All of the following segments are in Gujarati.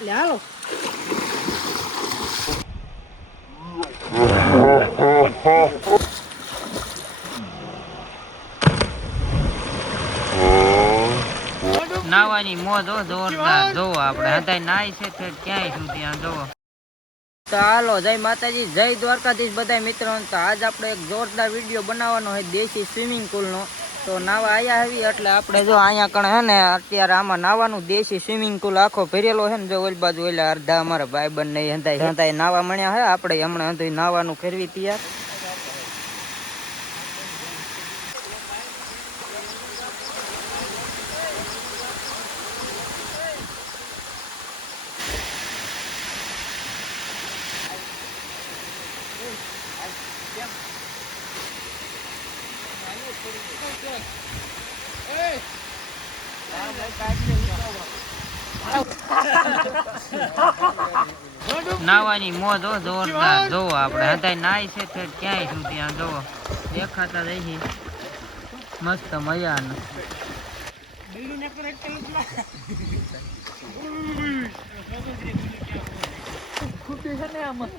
એટલે હાલો નાવાની મોજ જોરદાર જોવો આપણે હતા નાય છે ક્યાંય સુધી આ જોવો તો હાલો જય માતાજી જય દ્વારકાધીશ બધા મિત્રો તો આજ આપણે એક જોરદાર વિડીયો બનાવવાનો છે દેશી સ્વિમિંગ પુલનો તો નાવા આયા આવી એટલે આપણે જો અહીંયા કણે હે ને અત્યારે આમાં નાવાનું દેશી સ્વિમિંગ પુલ આખો ભરેલો છે ને જો ઓલી બાજુ ઓલા અડધા અમારા ભાઈબંધ ને હંધાઈ નાવા મળ્યા હે આપણે હમણાં હંધાઈ નાવાનું ફેરવી તૈયાર નાવાની મોજ જોરદાર જોવો આપણે હતા નાય છે ક્યાંય સુધી આ જોવો દેખાતા રહી મસ્ત મજાનું ખૂટી છે ને આમાં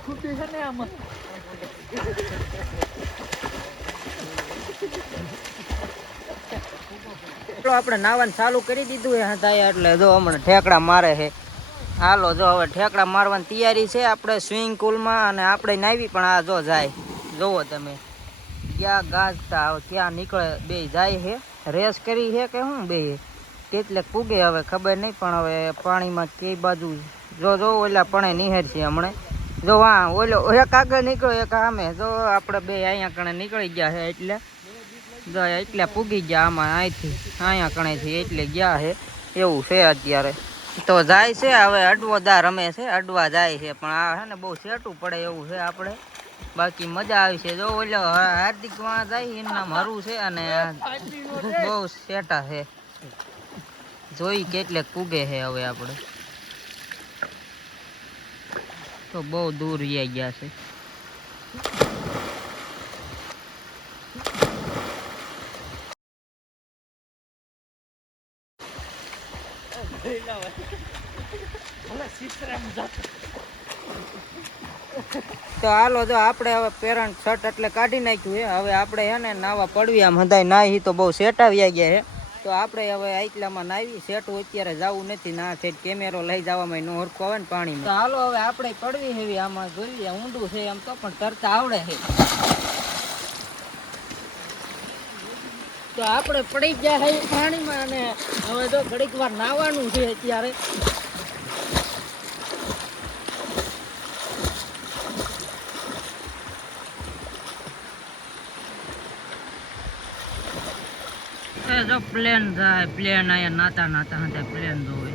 ખૂટી છે ને આમાં આપણે નાવાનું ચાલુ કરી દીધું હે હતા એટલે જો હમણાં ઠેકડા મારે છે હાલો જો હવે ઠેકડા મારવાની તૈયારી છે આપણે સ્વિમિંગ પુલમાં અને આપણે નાવી પણ આ જો જાય જોવો તમે ક્યાં ગાજતા ક્યાં નીકળે બે જાય છે રેસ કરી છે કે શું બે કેટલેક પૂગે હવે ખબર નહીં પણ હવે પાણીમાં કઈ બાજુ જો જો ઓલા પણ નિહેર છે હમણાં જો હા ઓલો એક આગળ નીકળ્યો એક આમે જો આપણે બે અહીંયા કણે નીકળી ગયા છે એટલે જો એટલે પૂગી ગયા આમાં અહીંથી અહીંયા કણેથી એટલે ગયા છે એવું છે અત્યારે તો જાય છે હવે અડવોદા રમે છે અડવા જાય છે પણ આ છે ને બહુ સેટું પડે એવું છે આપણે બાકી મજા આવી છે જો ઓલો હાર્દિક વાળા જાય એનું નામ હરું છે અને બહુ સેટા છે જોઈ કેટલેક પૂગે છે હવે આપણે તો બહુ દૂર જઈ ગયા છે તો હાલો જો આપણે હવે પેરન્ટ શર્ટ એટલે કાઢી નાખ્યું છે હવે આપણે હે ને નાવા પડવી આમ હંધાઈ નાહી તો બહુ સેટાવ્યા ગયા છે તો આપણે હવે આટલામાં નાવી સેટું અત્યારે જવું નથી ના છે કેમેરો લઈ જવામાં નો હરખો આવે ને પાણીમાં તો હાલો હવે આપણે પડવી હેવી આમાં જોઈએ ઊંડું છે એમ તો પણ તરતા આવડે છે તો આપણે પડી ગયા છે પાણીમાં અને હવે જો ઘડીક વાર નાવાનું છે અત્યારે જો પ્લેન જાય પ્લેન અહીંયા નાતા નાતા હતા પ્લેન જોવે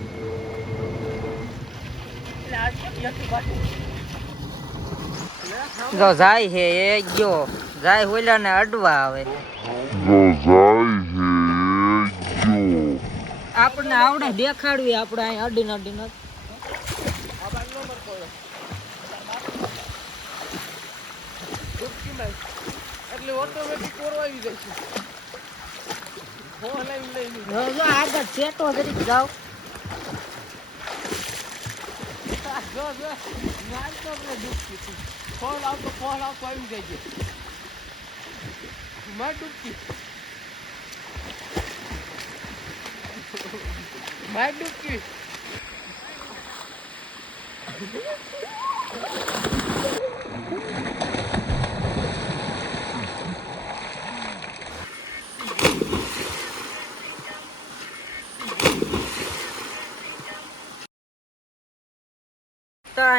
જો જાય છે એ ગયો જાય હોલ્યા ને અડવા આવે આપણને આવડે દેખાડવી આપણે અહીં અડીને અડીને એટલે ઓટોમેટિક કોરવાઈ જાય છે આગળ સેટો જરીક જાઓ ફોન આવતો આવી જાય છે માર ડૂબકી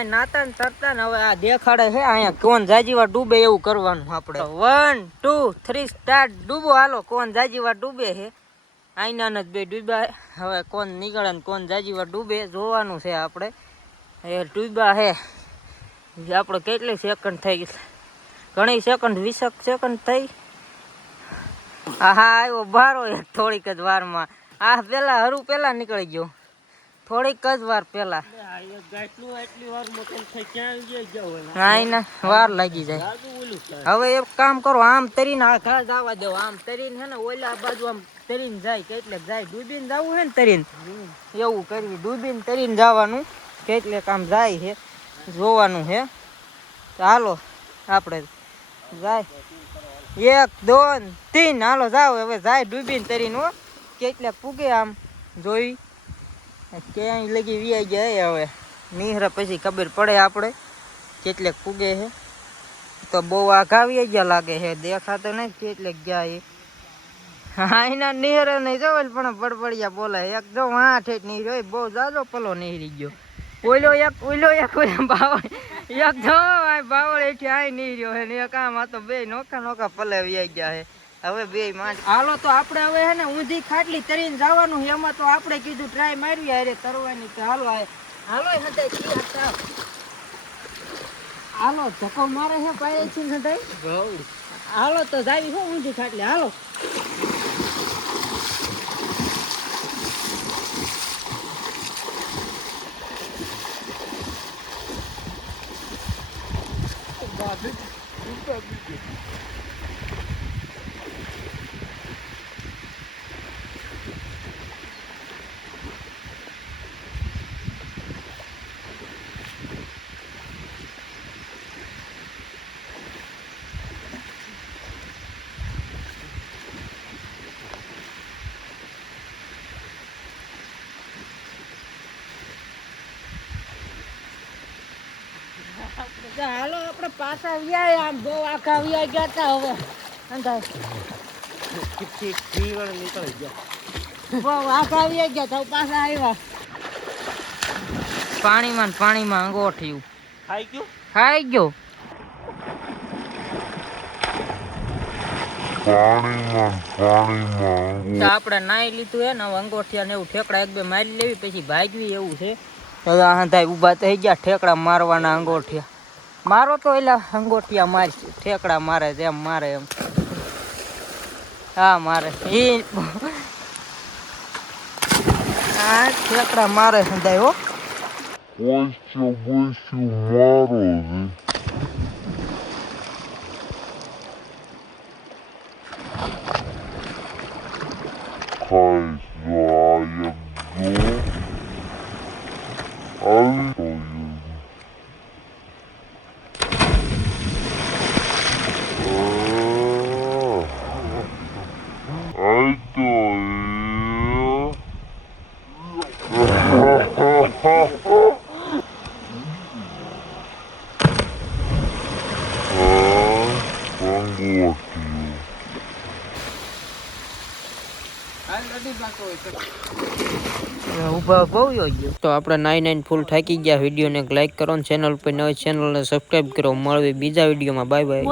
નાતા ને તરતા ને હવે આ દેખાડે છે અહીંયા કોણ જાજીવા ડૂબે એવું કરવાનું આપણે 1 2 3 સ્ટાર્ટ ડૂબો હાલો કોણ જાજીવા ડૂબે છે આઈના જ બે ડૂબ્યા હવે કોણ નીકળે ને કોણ જાજીવા ડૂબે જોવાનું છે આપણે એ ડૂબ્યા છે આપણે કેટલી સેકન્ડ થઈ ઘણી સેકન્ડ 20 સેકન્ડ થઈ હા આવ્યો ભારો થોડીક જ વારમાં આ પેલા હરું પેલા નીકળી ગયો થોડીક જ વાર પેલા ના વાર લાગી જાય. હવે એક કામ કરો, આમ તરીને આ ઘા જવા દો, આમ તરીને હે ને ઓલા બાજુ આમ તરીને જાય કેટલે જાય, ડૂબીને જવું હે ને તરીને એવું કરવી, ડૂબીને તરીને જવાનું કેટલે કામ જાય છે જોવાનું હે. હાલો આપણે જાય 1 2 3 હાલો જાવ હવે જાય ડૂબીને તરીને હો કેટલે પૂગે આમ જોઈ ક્યાંય લગી વ્યાઈ જાય. હવે નિહરા પછી ખબર પડે આપણે કેટલે પૂગે છે. તો બહુ આઘાવી ગયા લાગે છે, દેખાતો નહીં કેટલે ગયા એ. હા એના નિહરા નહીં જોવે પણ બડબડિયા બોલે એકદમ હા ઠેઠ નહીં રહ્યો, બહુ જાજો પલો નીહરી ગયો. ઓલો એક બાવળ એકદમ બાવળ એથી આઈ નહીં રહ્યો હે ને એક આમ આ તો બે નોકા પલે વ્યાઈ ગયા છે. હવે બે માંડ હાલો તો આપણે હવે હે ને ઊંધી ખાટલી તરીને જવાનું, એમાં તો આપણે કીધું ટ્રાય મારવી અરે તરવાની. તો હાલો હાલો ધક્કો મારે છે પાયે છે ને હાલો તો જાવી હો ઊંધી ખાટલી. હાલો હાલો આપણે પાછા વ્યાય, આમ બહુ આખા વ્યાય ગયા હતા. હવે નીકળી ગયા બહુ આખા વ્યાય ગયા હતા, પાછા આવ્યા પાણીમાં અંગોઠ્યું ખાઈ ગયો. આપણે નાઈ લીધું હે ને અંગોઠિયા ને એવું ઠેકડા 1 2 મારી લેવી પછી ભાગવી એવું છે. તો ઉભા થઈ ગયા ઠેકડા મારવાના અંગોઠિયા મારો તો એલા અંગોઠિયા મારશે ઠેકડા મારે જેમ મારે એમ. હા મારે એ હા ઠેકડા મારે સંધાય હો. તો આપણે 9 ફૂલ થાકી ગયા. વિડીયોને લાઈક કરો, ચેનલ પર નવી ચેનલને સબસ્ક્રાઇબ કરો. મળવી બીજા વિડીયોમાં. Bye bye.